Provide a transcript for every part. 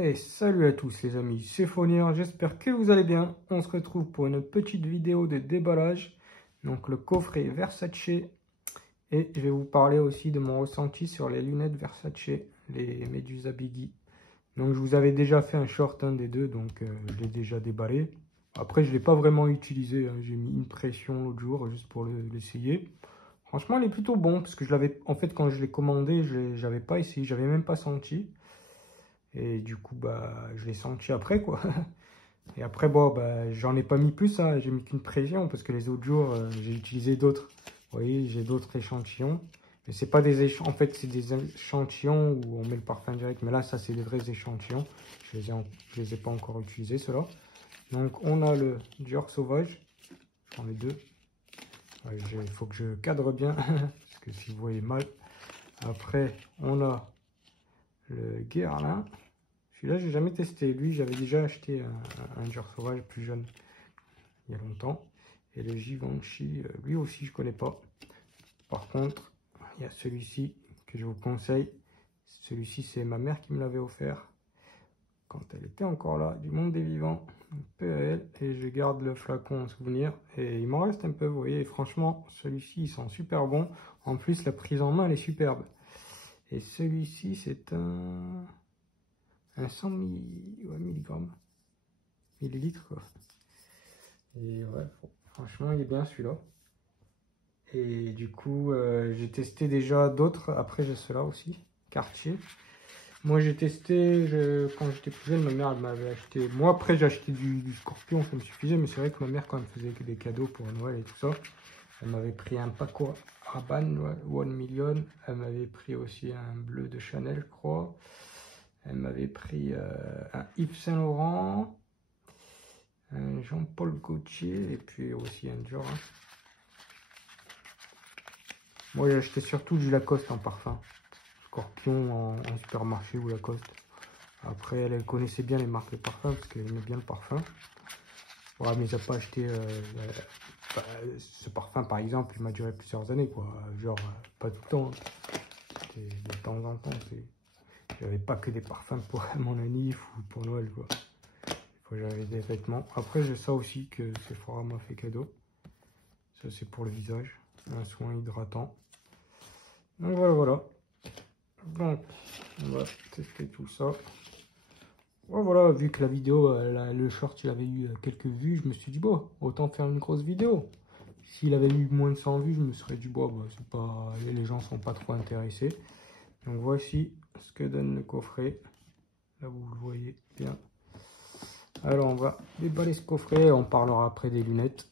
Et salut à tous les amis, c'est Fonir, j'espère que vous allez bien. On se retrouve pour une petite vidéo de déballage. Donc le coffret Versace. Et je vais vous parler aussi de mon ressenti sur les lunettes Versace, les Medusa Biggie. Donc je vous avais déjà fait un short des deux, donc je l'ai déjà déballé. Après je ne l'ai pas vraiment utilisé, hein. J'ai mis une pression l'autre jour juste pour l'essayer. Franchement il est plutôt bon, parce que je l'avais, en fait quand je l'ai commandé, je n'avais pas essayé, j'avais même pas senti. Et du coup, bah, je l'ai senti après, quoi. Et après, bon, bah, j'en ai pas mis plus, hein. J'ai mis qu'une pression, parce que les autres jours, j'ai utilisé d'autres. Vous voyez, j'ai d'autres échantillons. Mais c'est pas des échantillons, en fait, c'est des échantillons où on met le parfum direct. Mais là, ça, c'est des vrais échantillons. Je les ai pas encore utilisés, ceux-là. Donc, on a le Dior Sauvage. J'en ai deux. Ouais, il faut que je cadre bien, parce que si vous voyez mal. Après, on a le Guerlain. Celui-là, j'ai jamais testé. Lui, j'avais déjà acheté un Dior Sauvage plus jeune, il y a longtemps. Et le Givenchy, lui aussi, je connais pas. Par contre, il y a celui-ci que je vous conseille. Celui-ci, c'est ma mère qui me l'avait offert quand elle était encore là, du monde des vivants. PAL, et je garde le flacon en souvenir. Et il m'en reste un peu, vous voyez. Et franchement, celui-ci, il sent super bon. En plus, la prise en main, elle est superbe. Et celui-ci, c'est un 100 milligrammes, millilitres, quoi. Et ouais, franchement, il est bien celui-là. Et du coup, j'ai testé déjà d'autres. Après, j'ai ceux-là aussi, Cartier. Moi, j'ai testé, quand j'étais plus jeune, ma mère m'avait acheté. Moi, après, j'ai acheté du Scorpion, ça me suffisait. Mais c'est vrai que ma mère, quand elle me faisait des cadeaux pour Noël et tout ça, elle m'avait pris un Paco Rabanne, 1 million. Elle m'avait pris aussi un bleu de Chanel, je crois. Elle m'avait pris un Yves Saint Laurent, un Jean-Paul Gaultier et puis aussi un Dior. Hein. Moi j'ai acheté surtout du Lacoste en parfum. Scorpion en supermarché ou Lacoste. Après elle connaissait bien les marques de parfum parce qu'elle aimait bien le parfum. Ouais, mais j'ai pas acheté ce parfum par exemple, il m'a duré plusieurs années quoi. Genre pas tout le temps. C'était de temps en temps. J'avais pas que des parfums pour mon anniv ou pour Noël quoi. J'avais des vêtements. Après j'ai ça aussi que Sephora m'a fait cadeau. Ça c'est pour le visage. Un soin hydratant. Donc voilà. Donc on va tester tout ça. Voilà, vu que la vidéo, le short il avait eu quelques vues, je me suis dit bon, autant faire une grosse vidéo. S'il avait eu moins de 100 vues, je me serais dit bon, bah, c'est pas, les gens sont pas trop intéressés. Donc voici ce que donne le coffret. Là vous le voyez bien. Alors on va déballer ce coffret, on parlera après des lunettes.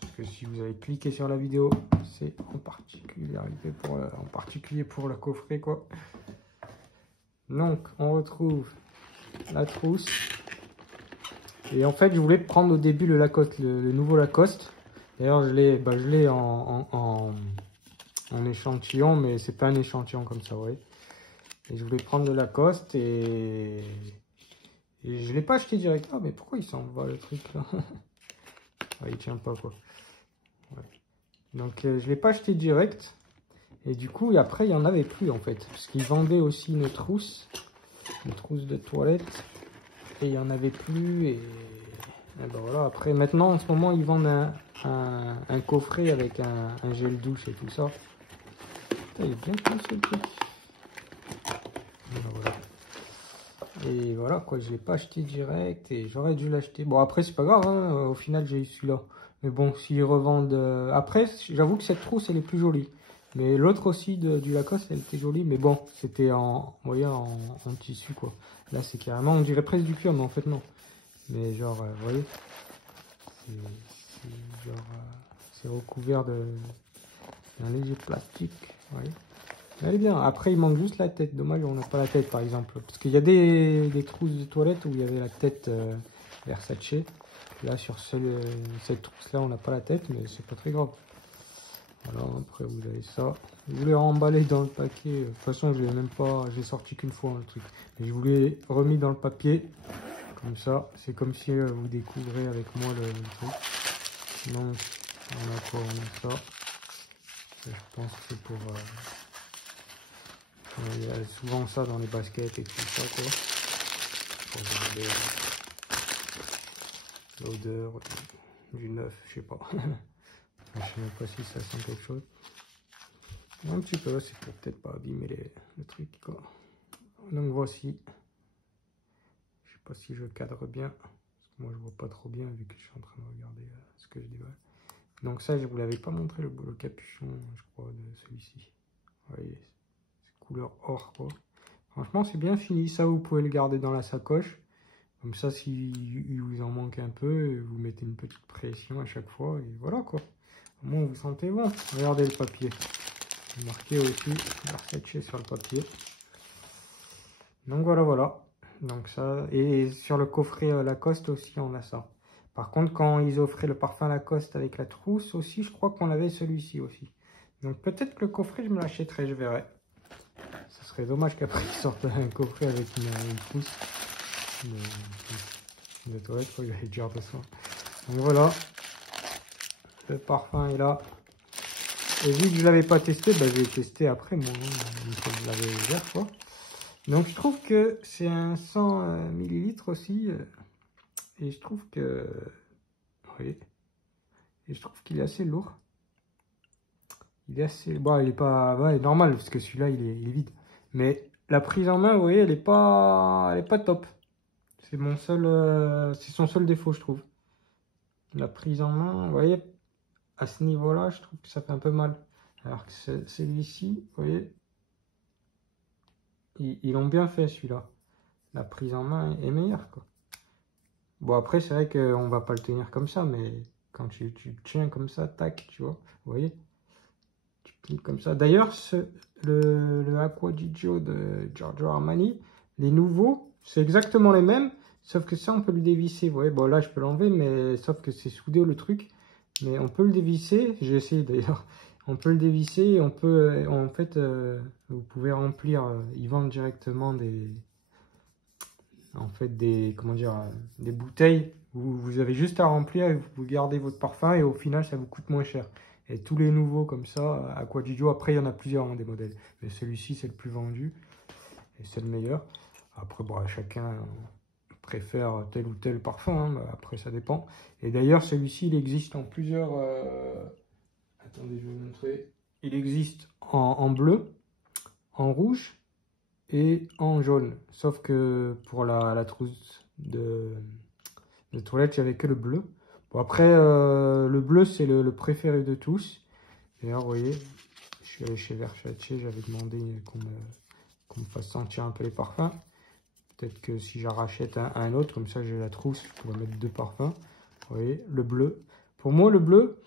Parce que si vous avez cliqué sur la vidéo, c'est en particulier pour le coffret quoi. Donc on retrouve la trousse. Et en fait je voulais prendre au début le Lacoste, le nouveau Lacoste. D'ailleurs je l'ai en échantillon, mais c'est pas un échantillon comme ça, vous voyez. Et je voulais prendre le Lacoste et je l'ai pas acheté direct. Ah mais pourquoi il s'en va le truc là? Ah, il tient pas quoi. Ouais. Donc je l'ai pas acheté direct. Et du coup après il y en avait plus en fait. Parce qu'ils vendaient aussi une trousse de toilette. Et il y en avait plus. Et ben voilà. Après maintenant en ce moment ils vendent un coffret avec un gel douche et tout ça. Putain, il est bien poussé le truc. Voilà. Et voilà quoi, je l'ai pas acheté direct et j'aurais dû l'acheter. Bon après c'est pas grave, hein, au final j'ai eu celui-là. Mais bon, s'ils revendent... Après, j'avoue que cette trousse elle est plus jolie. Mais l'autre aussi du Lacoste elle était jolie. Mais bon, c'était en tissu quoi. Là c'est carrément, on dirait presque du cuir, mais en fait non. Mais genre, vous voyez, c'est recouvert d'un léger plastique. Vous voyez. Elle est bien. Après, il manque juste la tête. Dommage, on n'a pas la tête, par exemple. Parce qu'il y a des trousses de toilette où il y avait la tête Versace. Là, sur cette trousse-là, on n'a pas la tête, mais c'est pas très grave. Voilà, après, vous avez ça. Je voulais remballer dans le paquet. De toute façon, je l'ai même pas... J'ai sorti qu'une fois, hein, le truc. Mais je voulais remis dans le papier. Comme ça. C'est comme si vous découvrez avec moi le truc. Donc, on a quoi? On a ça. Je pense que c'est pour... Il y a souvent ça dans les baskets et tout ça, quoi. L'odeur du neuf, je sais pas. Je sais même pas si ça sent quelque chose. Un petit peu, c'est pour peut-être pas abîmer le truc, quoi. Donc voici. Je sais pas si je cadre bien. Parce que moi je vois pas trop bien vu que je suis en train de regarder ce que je déballe. Donc ça, je vous l'avais pas montré le capuchon, je crois, de celui-ci. Vous voyez, c'est couleur or, quoi. Franchement, c'est bien fini. Ça, vous pouvez le garder dans la sacoche. Comme ça, si vous en manque un peu, vous mettez une petite pression à chaque fois. Et voilà, quoi. Au moins, vous sentez bon. Regardez le papier. J'ai marqué aussi Versace sur le papier. Donc voilà, voilà. Donc ça. Et sur le coffret Lacoste aussi, on a ça. Par contre, quand ils offraient le parfum Lacoste avec la trousse aussi, je crois qu'on avait celui-ci aussi. Donc peut-être que le coffret, je me l'achèterai, je verrai. Ce serait dommage qu'après ils sortent un coffret avec une trousse de toilette, quoi, j'allais dire de ça. Donc voilà, le parfum est là. Et vu que je l'avais pas testé, bah, je vais tester après moi, une fois que je l'avais ouvert, quoi. Donc je trouve que c'est un 100 ml aussi. Et je trouve que... Oui. Et je trouve qu'il est assez lourd. Il est assez... Bon, il est pas... Ouais, normal, parce que celui-là, il est vide. Mais la prise en main, vous voyez, elle est pas top. C'est mon seul... c'est son seul défaut, je trouve. La prise en main, vous voyez, à ce niveau-là, je trouve que ça fait un peu mal. Alors que celui-ci, vous voyez, ils l'ont bien fait, celui-là. La prise en main est meilleure, quoi. Bon, après, c'est vrai qu'on va pas le tenir comme ça, mais quand tu tiens comme ça, tac, tu vois, vous voyez, tu cliques comme ça. D'ailleurs, le Acqua di Gio de Giorgio Armani, les nouveaux, c'est exactement les mêmes, sauf que ça, on peut le dévisser. Vous voyez, bon, là, je peux l'enlever, mais sauf que c'est soudé le truc. Mais on peut le dévisser, j'ai essayé d'ailleurs. On peut le dévisser et on peut, en fait, vous pouvez remplir, ils vendent directement comment dire, des bouteilles où vous avez juste à remplir, vous gardez votre parfum et au final ça vous coûte moins cher. Et tous les nouveaux comme ça, Acqua di Gio, après il y en a plusieurs, hein, des modèles, mais celui-ci c'est le plus vendu et c'est le meilleur. Après bon, chacun préfère tel ou tel parfum, hein, après ça dépend. Et d'ailleurs celui-ci il existe en plusieurs, attendez je vais vous montrer, il existe en bleu, en rouge et en jaune, sauf que pour la trousse de toilette, il n'y avait que le bleu. Bon, après, le bleu, c'est le préféré de tous. D'ailleurs, vous voyez, je suis allé chez Versace, j'avais demandé qu'on me fasse sentir un peu les parfums. Peut-être que si j'en rachète un autre, comme ça j'ai la trousse, je pourrais mettre 2 parfums. Vous voyez, le bleu. Pour moi, le bleu,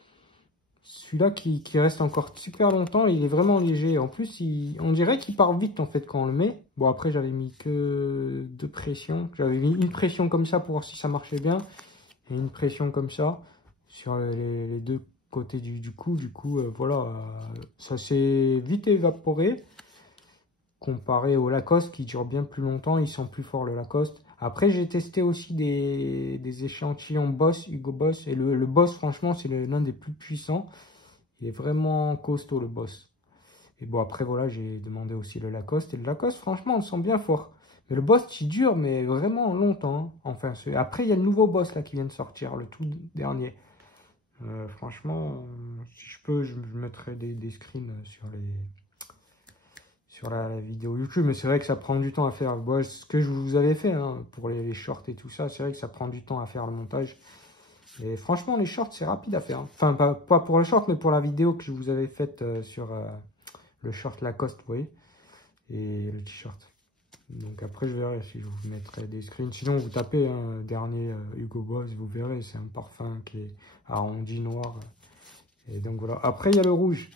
celui-là qui reste encore super longtemps, il est vraiment léger. En plus, on dirait qu'il part vite en fait quand on le met. Bon, après, j'avais mis que 2 pressions. J'avais mis une pression comme ça pour voir si ça marchait bien. Et une pression comme ça sur les 2 côtés du cou. Du coup, voilà, ça s'est vite évaporé. Comparé au Lacoste qui dure bien plus longtemps. Il sent plus fort le Lacoste. Après, j'ai testé aussi des échantillons Boss, Hugo Boss. Et le Boss, franchement, c'est l'un des plus puissants. Il est vraiment costaud, le Boss. Et bon, après, voilà, j'ai demandé aussi le Lacoste. Et le Lacoste, franchement, on le sent bien fort. Mais le Boss, il dure, mais vraiment longtemps. Enfin, après, il y a le nouveau Boss, là, qui vient de sortir, le tout dernier. Franchement, si je peux, je mettrai des screens sur la vidéo YouTube, mais c'est vrai que ça prend du temps à faire. Bon, ce que je vous avais fait hein, pour les shorts et tout ça, c'est vrai que ça prend du temps à faire le montage. Et franchement, les shorts, c'est rapide à faire. Hein. Enfin, pas pour le short, mais pour la vidéo que je vous avais faite sur le short Lacoste, vous voyez, et le t-shirt. Donc après, je verrai si je vous mettrai des screens. Sinon, vous tapez un dernier Hugo Boss, vous verrez, c'est un parfum qui est arrondi noir. Et donc voilà. Après, il y a le rouge.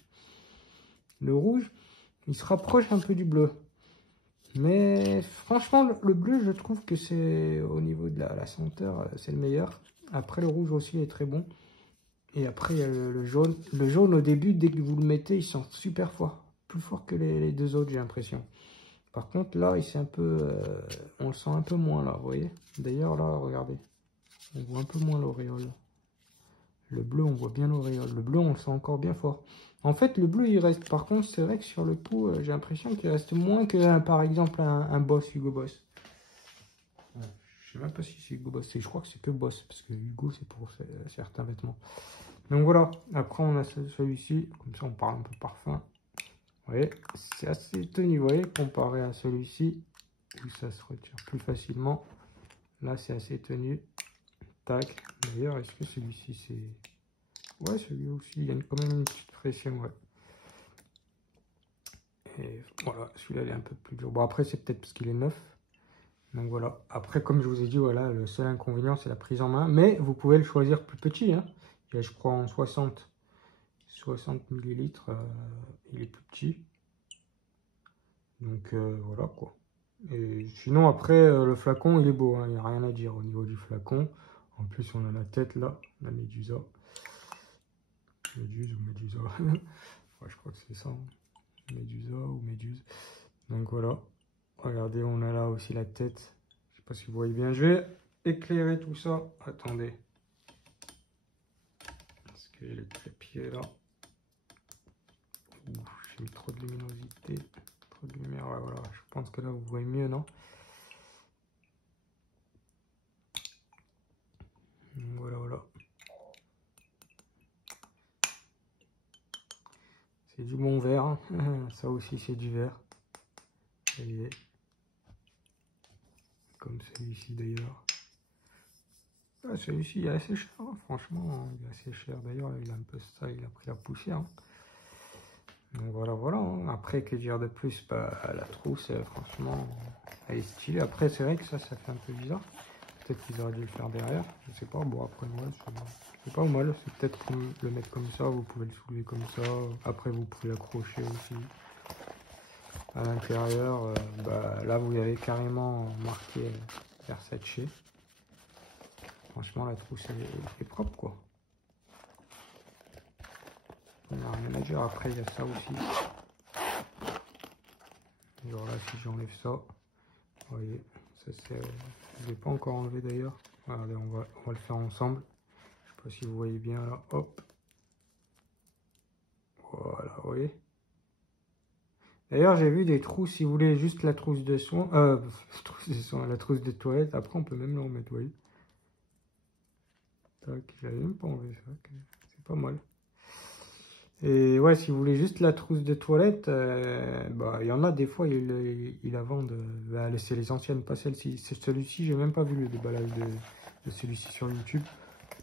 Le rouge, il se rapproche un peu du bleu. Mais franchement, le bleu, je trouve que c'est au niveau de la senteur, c'est le meilleur. Après, le rouge aussi est très bon. Et après, il y a le jaune. Le jaune, au début, dès que vous le mettez, il sent super fort. Plus fort que les 2 autres, j'ai l'impression. Par contre, là, il s'est un peu... on le sent un peu moins, là, vous voyez. D'ailleurs, là, regardez. On voit un peu moins l'auréole. Le bleu, on voit bien l'auréole. Le bleu, on le sent encore bien fort. En fait, le bleu, il reste. Par contre, c'est vrai que sur le coup, j'ai l'impression qu'il reste moins que, par exemple, un Boss, Hugo Boss. Ouais, je sais même pas si c'est Hugo Boss. Je crois que c'est que Boss, parce que Hugo, c'est pour certains vêtements. Donc voilà. Après, on a celui-ci. Comme ça, on parle un peu parfum. Vous voyez, c'est assez tenu, vous voyez, comparé à celui-ci, où ça se retire plus facilement. Là, c'est assez tenu. Tac. D'ailleurs, est-ce que celui-ci, c'est... Ouais, celui aussi, il y a quand même une petite pression, ouais. Et voilà, celui-là, il est un peu plus dur. Bon, après, c'est peut-être parce qu'il est neuf. Donc voilà. Après, comme je vous ai dit, voilà, le seul inconvénient, c'est la prise en main. Mais vous pouvez le choisir plus petit, hein. Il y a, je crois, en 60 millilitres. Il est plus petit. Donc voilà, quoi. Et sinon, après, le flacon, il est beau, hein. Il n'y a rien à dire au niveau du flacon. En plus, on a la tête, là, la Médusa. Méduse ou Médusa. Ouais, je crois que c'est ça, hein. Médusa ou Méduse. Donc voilà. Regardez, on a là aussi la tête. Je sais pas si vous voyez bien. Je vais éclairer tout ça. Attendez. Parce que j'ai les trépieds là. J'ai mis trop de luminosité. Trop de lumière. Ouais, voilà. Je pense que là, vous voyez mieux, non? Voilà, voilà. C'est du bon vert. Hein. Ça aussi, c'est du vert. Vous voyez. Comme celui-ci d'ailleurs. Ah, celui-ci il est assez cher, hein. Franchement, il est assez cher. D'ailleurs, il a un peu ça, il a pris la poussière. Hein. Donc voilà, voilà. Hein. Après, que dire de plus? Bah, la trousse, franchement, elle est stylée. Après, c'est vrai que ça fait un peu bizarre. Peut-être qu'ils auraient dû le faire derrière. Je sais pas. Bon, après, moi, c'est pas mal. C'est peut-être le mettre comme ça. Vous pouvez le soulever comme ça. Après, vous pouvez l'accrocher aussi. À l'intérieur, bah, là, vous avez carrément marqué Versace. Franchement, la trousse est propre, quoi. Il n'y a rien à dire. Après, il y a ça aussi. Genre là, si j'enlève ça, vous voyez, ça c'est... Je ne l'ai pas encore enlevé d'ailleurs. Regardez, on va le faire ensemble. Je sais pas si vous voyez bien là. Hop. Voilà, vous voyez. D'ailleurs, j'ai vu des trousses, si vous voulez juste la trousse de soins. La trousse de toilette. Après, on peut même l'en mettre, vous voyez. Tac, j'avais même pas enlevé ça. C'est pas mal. Et ouais, si vous voulez juste la trousse de toilette, bah, il y en a des fois, ils la vendent. Bah, c'est les anciennes, pas celle-ci. C'est celui-ci, j'ai même pas vu le déballage de celui-ci sur YouTube.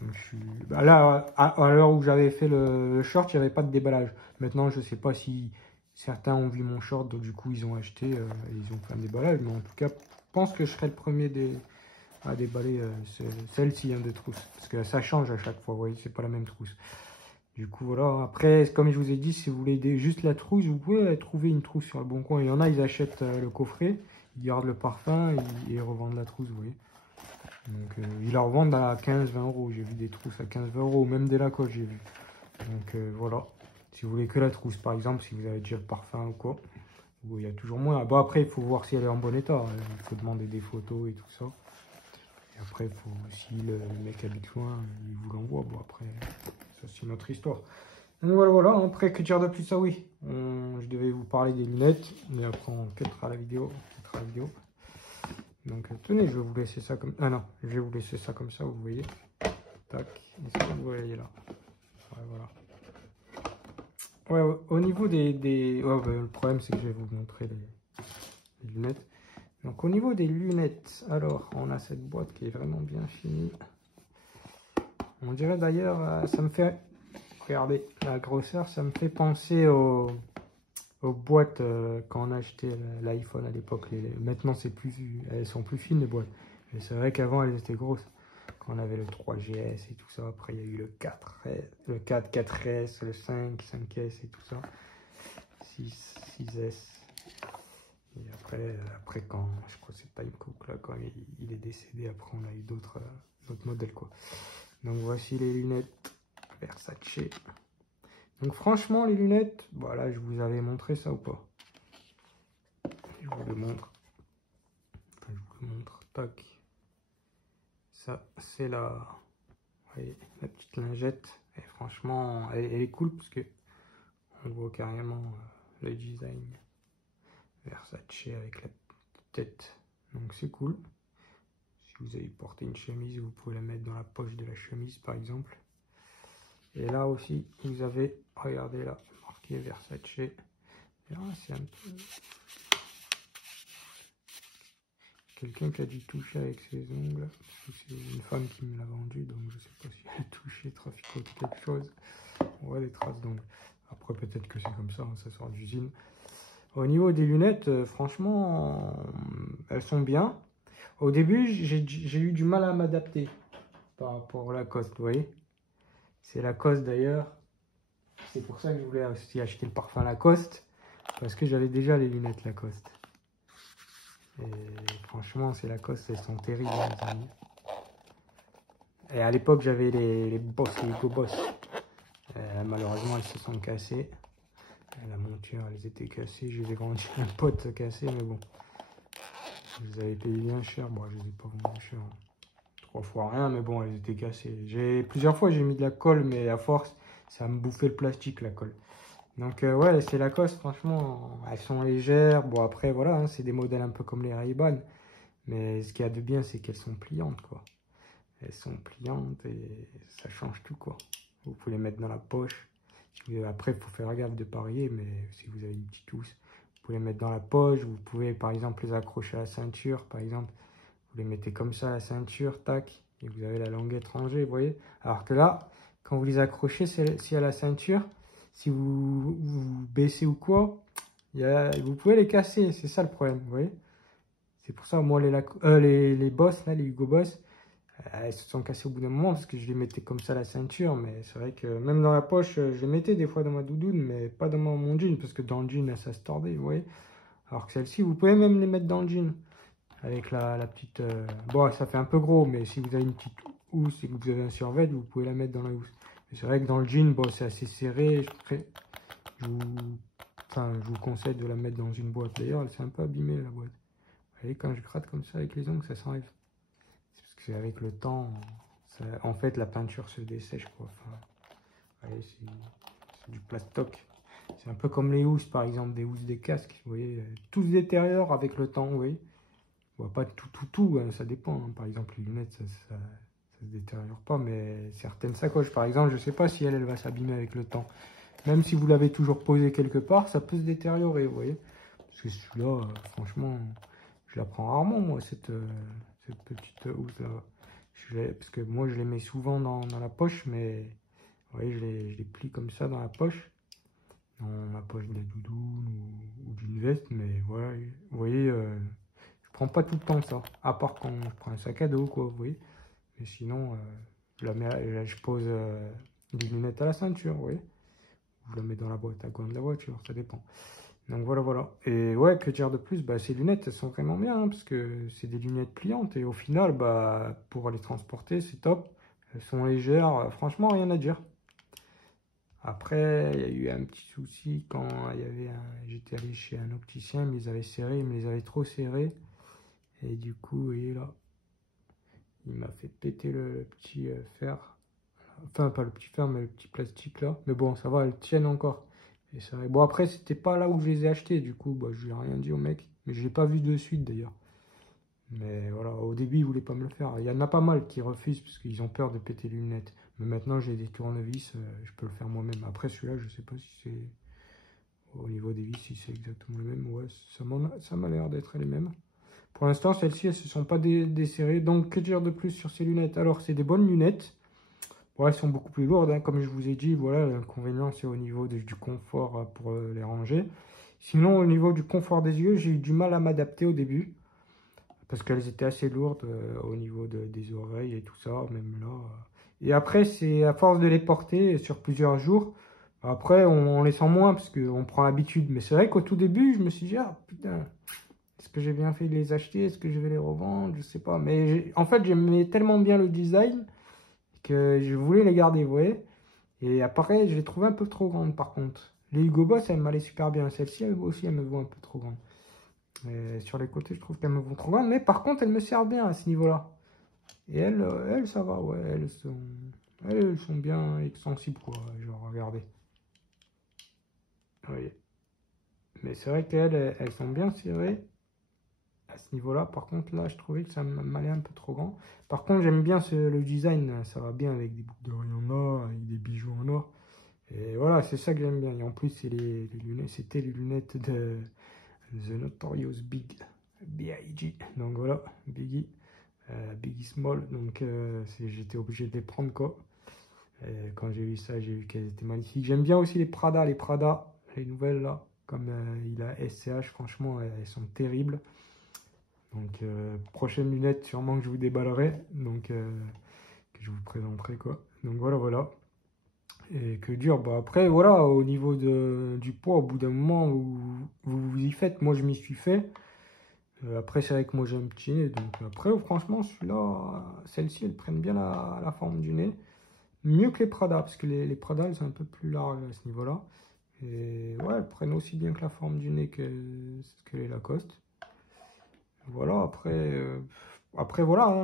Donc, bah, là, à l'heure où j'avais fait le short, il n'y avait pas de déballage. Maintenant, je sais pas si certains ont vu mon short, donc du coup, ils ont acheté et ils ont fait un déballage. Mais en tout cas, je pense que je serai le premier à déballer celle-ci, hein, de trousse. Parce que ça change à chaque fois, vous voyez, c'est pas la même trousse. Du coup, voilà. Après, comme je vous ai dit, si vous voulez juste la trousse, vous pouvez trouver une trousse sur le bon coin. Il y en a, ils achètent le coffret, ils gardent le parfum et ils revendent la trousse, vous voyez. Donc, ils la revendent à 15-20 euros. J'ai vu des trousses à 15-20 euros, même des Lacoste, j'ai vu. Donc, voilà. Si vous voulez que la trousse, par exemple, si vous avez déjà le parfum ou quoi, il y a toujours moins. Bon, après, il faut voir si elle est en bon état. Il faut demander des photos et tout ça. Et après, si le mec habite loin, il vous l'envoie. Bon, après, ça, c'est une autre histoire. Donc voilà, voilà. Après, que dire de plus? Ah oui, je devais vous parler des lunettes, mais après, on quittera la vidéo. Donc, tenez, je vais vous laisser ça comme... Ah non, je vais vous laisser ça comme ça, vous voyez. Tac, est-ce que vous voyez là? Ouais, voilà. Ouais, au niveau des... Ouais, bah, le problème, c'est que je vais vous montrer les lunettes. Donc, au niveau des lunettes, alors, on a cette boîte qui est vraiment bien finie. On dirait d'ailleurs, ça me fait... Regardez, la grosseur, ça me fait penser aux boîtes quand on achetait l'iPhone à l'époque. Maintenant, elles sont plus fines, les boîtes. Mais c'est vrai qu'avant, elles étaient grosses. Quand on avait le 3GS et tout ça. Après, il y a eu le 4S, le 4, 4S, le 5, 5S et tout ça. 6, 6S. Et après quand, je crois que c'est Time Cook, là, quand il est décédé, après, on a eu d'autres modèles, quoi. Donc, voici les lunettes Versace. Donc franchement, les lunettes, voilà, je vous avais montré ça ou pas? Je vous le montre. Enfin, je vous le montre. Tac. Ça, c'est vous voyez, la petite lingette. Et franchement, elle est cool parce que On voit carrément le design Versace avec la tête. Donc c'est cool. Si vous avez porté une chemise, vous pouvez la mettre dans la poche de la chemise par exemple. Et là aussi, vous avez, regardez là, marqué Versace. Et là, c'est un peu... Quelqu'un qui a dû toucher avec ses ongles. C'est une femme qui me l'a vendu, donc je sais pas si elle a touché, traficoté quelque chose. On voit des traces d'ongles. Après, peut-être que c'est comme ça, hein, ça sort d'usine. Au niveau des lunettes, franchement, elles sont bien. Au début, j'ai eu du mal à m'adapter par rapport au Lacoste, vous voyez. C'est Lacoste d'ailleurs. C'est pour ça que je voulais aussi acheter le parfum Lacoste, parce que j'avais déjà les lunettes Lacoste. Et franchement, ces Lacoste, elles sont terribles, les amis. Et à l'époque, j'avais les Boss, les Hugo Boss. Malheureusement, elles se sont cassées. La monture, elles étaient cassées. Je les ai vendues à un pote cassé, mais bon. Je les avais payées bien cher. Bon, je les ai pas vendues cher. 3 fois rien, mais bon, elles étaient cassées. Plusieurs fois, j'ai mis de la colle, mais à force, ça me bouffait le plastique, la colle. Donc, ouais, c'est Lacoste, franchement, elles sont légères. Bon, après, voilà, hein, c'est des modèles un peu comme les Ray-Ban. Mais ce qu'il y a de bien, c'est qu'elles sont pliantes, quoi. Elles sont pliantes et ça change tout, quoi. Vous pouvez les mettre dans la poche. Après, il faut faire gaffe de parier, mais si vous avez une petite housse, vous pouvez les mettre dans la poche. Vous pouvez, par exemple, les accrocher à la ceinture, par exemple. Vous les mettez comme ça à la ceinture, tac, et vous avez la languette rangée, vous voyez. Alors que là, quand vous les accrochez, si à la ceinture, si vous baissez ou quoi, vous pouvez les casser, c'est ça le problème, vous voyez. C'est pour ça, moi, les Boss, là, les Hugo Boss, elles se sont cassées au bout d'un moment parce que je les mettais comme ça à la ceinture. Mais c'est vrai que même dans la poche, je les mettais des fois dans ma doudoune, mais pas dans mon jean parce que dans le jean, ça se tordait, vous voyez. Alors que celle-ci, vous pouvez même les mettre dans le jean avec la petite... Bon, ça fait un peu gros, mais si vous avez une petite housse et que vous avez un survêt, vous pouvez la mettre dans la housse. C'est vrai que dans le jean, bon, c'est assez serré. Je vous conseille de la mettre dans une boîte. D'ailleurs, elle s'est un peu abîmée, la boîte. Vous voyez, quand je gratte comme ça avec les ongles, ça s'enlève. C'est parce que avec le temps, en fait, la peinture se dessèche, quoi. Enfin, vous voyez, c'est du plastoc. C'est un peu comme les housses, par exemple, des housses des casques. Vous voyez, tout se détériore avec le temps, vous voyez. Bon, pas tout, hein, ça dépend. Hein. Par exemple, les lunettes, ça se détériore pas, mais certaines sacoches, par exemple, je sais pas si elle va s'abîmer avec le temps. Même si vous l'avez toujours posée quelque part, ça peut se détériorer, vous voyez. Parce que celui-là, franchement, je la prends rarement, moi, cette petite housse-là. Parce que moi, je les mets souvent dans la poche, mais vous voyez, je les plie comme ça dans la poche. Dans la poche de la doudoune ou d'une veste, mais voilà, vous voyez, je prends pas tout le temps ça. À part quand je prends un sac à dos, quoi, vous voyez. Mais sinon, je pose des lunettes à la ceinture, vous voyez. Je la mets dans la boîte à gants de la voiture, ça dépend. Donc voilà. Et ouais, que dire de plus, bah, ces lunettes, elles sont vraiment bien, hein, parce que c'est des lunettes pliantes. Et au final, bah, pour les transporter, c'est top. Elles sont légères, franchement, rien à dire. Après, il y a eu un petit souci quand j'étais allé chez un opticien, il me les avait serrés, il me les avait trop serrés. Et du coup, vous voyez là, il m'a fait péter le petit fer. Enfin, pas le petit fer, mais le petit plastique là. Mais bon, ça va, elles tiennent encore. Et ça... Bon, après, c'était pas là où je les ai achetés. Du coup, bah, je lui ai rien dit au mec. Mais je l'ai pas vu de suite d'ailleurs. Mais voilà, au début, il voulait pas me le faire. Il y en a pas mal qui refusent parce qu'ils ont peur de péter les lunettes. Mais maintenant, j'ai des tournevis, je peux le faire moi-même. Après, celui-là, je sais pas si c'est... Au niveau des vis, si c'est exactement le même. Ouais, ça m'a l'air d'être les mêmes. Pour l'instant, celles-ci, elles se sont pas desserrées. Donc, que dire de plus sur ces lunettes? Alors, c'est des bonnes lunettes. Bon, elles sont beaucoup plus lourdes, hein, comme je vous ai dit. Voilà, l'inconvénient, c'est au niveau du confort pour les ranger. Sinon, au niveau du confort des yeux, j'ai eu du mal à m'adapter au début. Parce qu'elles étaient assez lourdes au niveau des oreilles et tout ça, même là. Et après, c'est à force de les porter sur plusieurs jours. Après, on les sent moins parce qu'on prend l'habitude. Mais c'est vrai qu'au tout début, je me suis dit, ah putain, est-ce que j'ai bien fait de les acheter? Est-ce que je vais les revendre? Je sais pas. Mais en fait, j'aimais tellement bien le design que je voulais les garder, vous voyez. Et après, je les trouvais un peu trop grandes par contre. Les Hugo Boss, elles m'allaient super bien. Celle-ci aussi, elles me vont un peu trop grandes. Sur les côtés, je trouve qu'elles me vont trop grandes. Mais par contre, elles me servent bien à ce niveau-là. Et elles, ça va, ouais. Elles sont bien extensibles, quoi. Genre, regardez. voyez. Mais c'est vrai qu'elles sont bien serrées à ce niveau-là. Par contre, là, je trouvais que ça m'allait un peu trop grand. Par contre, j'aime bien le design. Ça va bien avec des boucles d'oreilles en or, avec des bijoux en or. Et voilà, c'est ça que j'aime bien. Et en plus, c'est les lunettes, c'était les lunettes de The Notorious B.I.G. Donc voilà, Biggie Small. Donc j'étais obligé de les prendre quoi. Et quand j'ai vu ça, j'ai vu qu'elles étaient magnifiques. J'aime bien aussi les Prada, les nouvelles là. Comme il a SCH, franchement, elles sont terribles. Donc prochaine lunette, sûrement que je vous déballerai. Donc que je vous présenterai quoi. Donc voilà. Et que dur. Bah après, voilà, au niveau du poids, au bout d'un moment, vous y faites. Moi, je m'y suis fait. Après, c'est vrai que moi, j'ai un petit nez. Donc après, franchement, celui-là, celles-ci, elles prennent bien la forme du nez. Mieux que les Prada, parce que les Prada, elles sont un peu plus larges à ce niveau-là. Et ouais, elles prennent aussi bien que la forme du nez que les Lacoste. Voilà, après voilà, hein,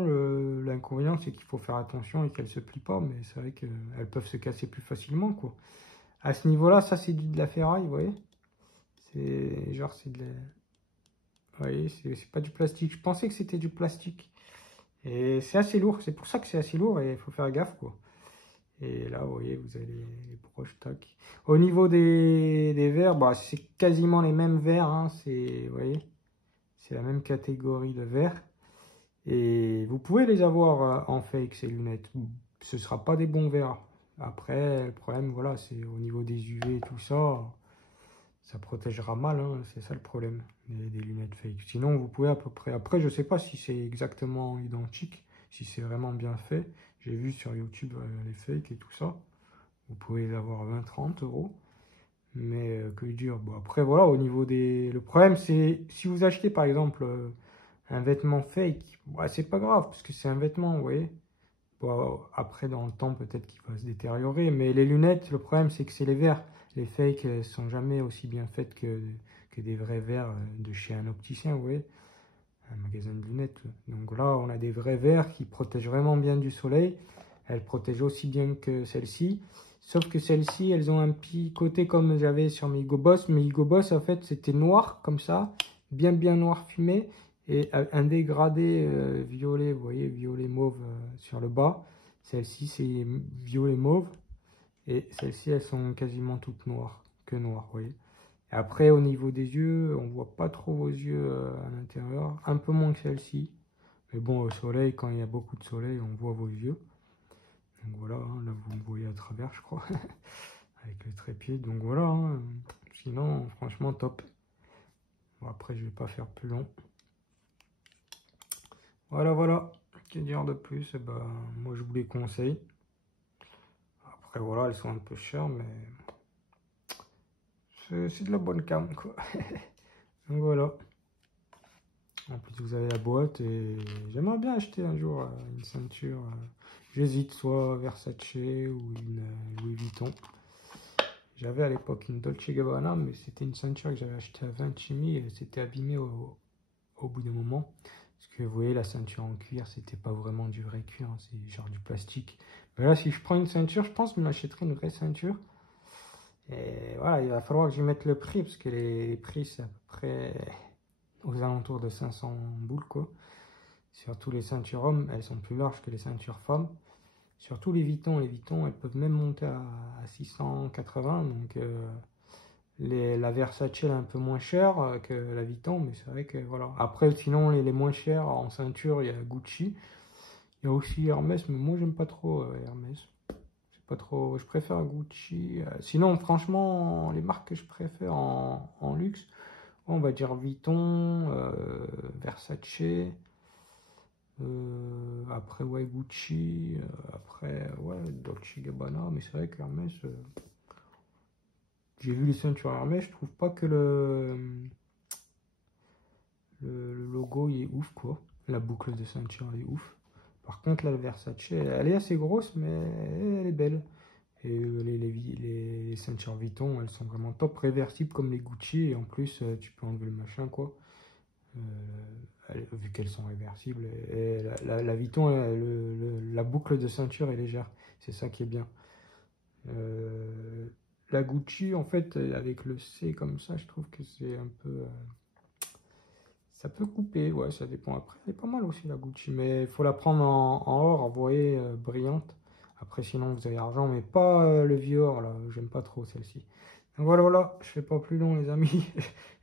l'inconvénient c'est qu'il faut faire attention et qu'elles se plient pas, mais c'est vrai qu'elles peuvent se casser plus facilement, quoi. À ce niveau-là, ça c'est de la ferraille, vous voyez. C'est genre, c'est de la... Vous voyez, c'est pas du plastique. Je pensais que c'était du plastique. Et c'est assez lourd, c'est pour ça que c'est assez lourd et il faut faire gaffe, quoi. Et là, vous voyez, vous avez les broches, tac. Au niveau des verres, bah, c'est quasiment les mêmes verres, hein, vous voyez, c'est la même catégorie de verres. Et vous pouvez les avoir en fake, ces lunettes. Ce ne sera pas des bons verres. Après, le problème, voilà, c'est au niveau des UV et tout ça, ça protégera mal, hein, c'est ça le problème, des lunettes fake. Sinon, vous pouvez à peu près... Après, je ne sais pas si c'est exactement identique, si c'est vraiment bien fait. J'ai vu sur YouTube les fakes et tout ça. Vous pouvez les avoir 20-30 euros. Mais que dur. Bon, après, voilà, au niveau des... Le problème, c'est si vous achetez, par exemple, un vêtement fake, bah, c'est pas grave, parce que c'est un vêtement, vous voyez. Bon, après, dans le temps, peut-être qu'il va se détériorer. Mais les lunettes, le problème, c'est que c'est les verres. Les fakes sont jamais aussi bien faites que des vrais verres de chez un opticien, vous voyez. Un magasin de lunettes. Donc là, on a des vrais verres qui protègent vraiment bien du soleil. Elles protègent aussi bien que celles-ci. Sauf que celles-ci, elles ont un petit côté comme j'avais sur mes Hugo Boss. Mes Hugo Boss, en fait, c'était noir, comme ça. Bien noir fumé. Et un dégradé violet, vous voyez, violet mauve sur le bas. Celle-ci, c'est violet mauve. Et celles-ci, elles sont quasiment toutes noires, que noires, vous voyez. Et après, au niveau des yeux, on voit pas trop vos yeux à l'intérieur. Un peu moins que celle-ci. Mais bon, au soleil, quand il y a beaucoup de soleil, on voit vos yeux. Donc voilà, hein, là, vous me voyez à travers, je crois. Avec le trépied. Donc voilà, hein. Sinon, franchement, top. Bon, après, je vais pas faire plus long. Voilà. Que dire de plus? Eh ben, moi, je vous les conseille. Après, voilà, elles sont un peu chères, mais c'est de la bonne cam, quoi. Donc voilà. En plus, vous avez la boîte et j'aimerais bien acheter un jour une ceinture. J'hésite soit Versace ou une Louis Vuitton. J'avais à l'époque une Dolce Gabbana, mais c'était une ceinture que j'avais achetée à 20 chimie et elle s'était abîmée au bout d'un moment. Parce que vous voyez, la ceinture en cuir, c'était pas vraiment du vrai cuir, hein, c'est genre du plastique. Mais là, si je prends une ceinture, je pense que je m'achèterai une vraie ceinture. Et voilà, il va falloir que je mette le prix, parce que les prix, c'est à peu près aux alentours de 500 boules, quoi. Surtout les ceintures hommes, elles sont plus larges que les ceintures femmes. Surtout les Vuitton, elles peuvent même monter à 680. Donc la Versace elle est un peu moins chère que la Vuitton, mais c'est vrai que voilà. Après, sinon les moins chères en ceinture, il y a Gucci. Il y a aussi Hermès, mais moi j'aime pas trop Hermès. C'est pas trop. Je préfère Gucci. Sinon, franchement, les marques que je préfère en luxe, on va dire Vuitton, Versace. Après, ouais, Gucci. Après, ouais, Dolce Gabbana. Mais c'est vrai que Hermès, j'ai vu les ceintures Hermès, je trouve pas que le logo il est ouf, quoi. La boucle de ceinture elle est ouf. Par contre, là, le Versace, elle est assez grosse, mais elle est belle. Et les ceintures Vuitton, elles sont vraiment top, réversibles comme les Gucci. Et en plus, tu peux enlever le machin, quoi. Vu qu'elles sont réversibles. Et la Vuitton, la boucle de ceinture est légère. C'est ça qui est bien. la Gucci, en fait, avec le C comme ça, je trouve que c'est un peu... ça peut couper, ouais, ça dépend. Après, elle est pas mal aussi, la Gucci, mais il faut la prendre en or, vous voyez, brillante. Après, sinon, vous avez l'argent, mais pas le vieux or, là. J'aime pas trop celle-ci. Donc voilà, voilà, je fais pas plus long, les amis.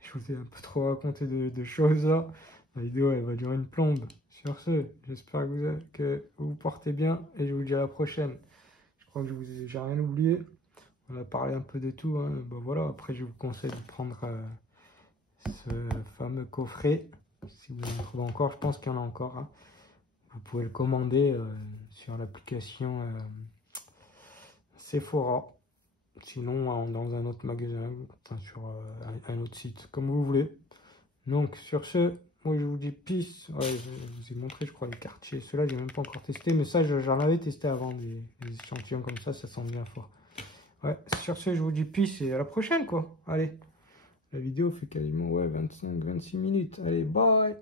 Je vous ai un peu trop raconté de choses, là. La vidéo, elle va durer une plombe. Sur ce, j'espère que vous vous portez bien, et je vous dis à la prochaine. Je crois que j'ai rien oublié. On a parlé un peu de tout, hein. Ben voilà, après, je vous conseille de prendre ce fameux coffret. Si vous en trouvez encore, je pense qu'il y en a encore, hein. Vous pouvez le commander sur l'application Sephora. Sinon, dans un autre magasin, enfin, sur un autre site, comme vous voulez. Donc, sur ce, moi, je vous dis peace. Ouais, je vous ai montré, je crois, les quartiers. Ceux-là, j'ai même pas encore testé, mais ça, j'en avais testé avant, des échantillons comme ça sent bien fort. Ouais, sur ce, je vous dis peace et à la prochaine, quoi. Allez, la vidéo fait quasiment, ouais, 25-26 minutes. Allez, bye!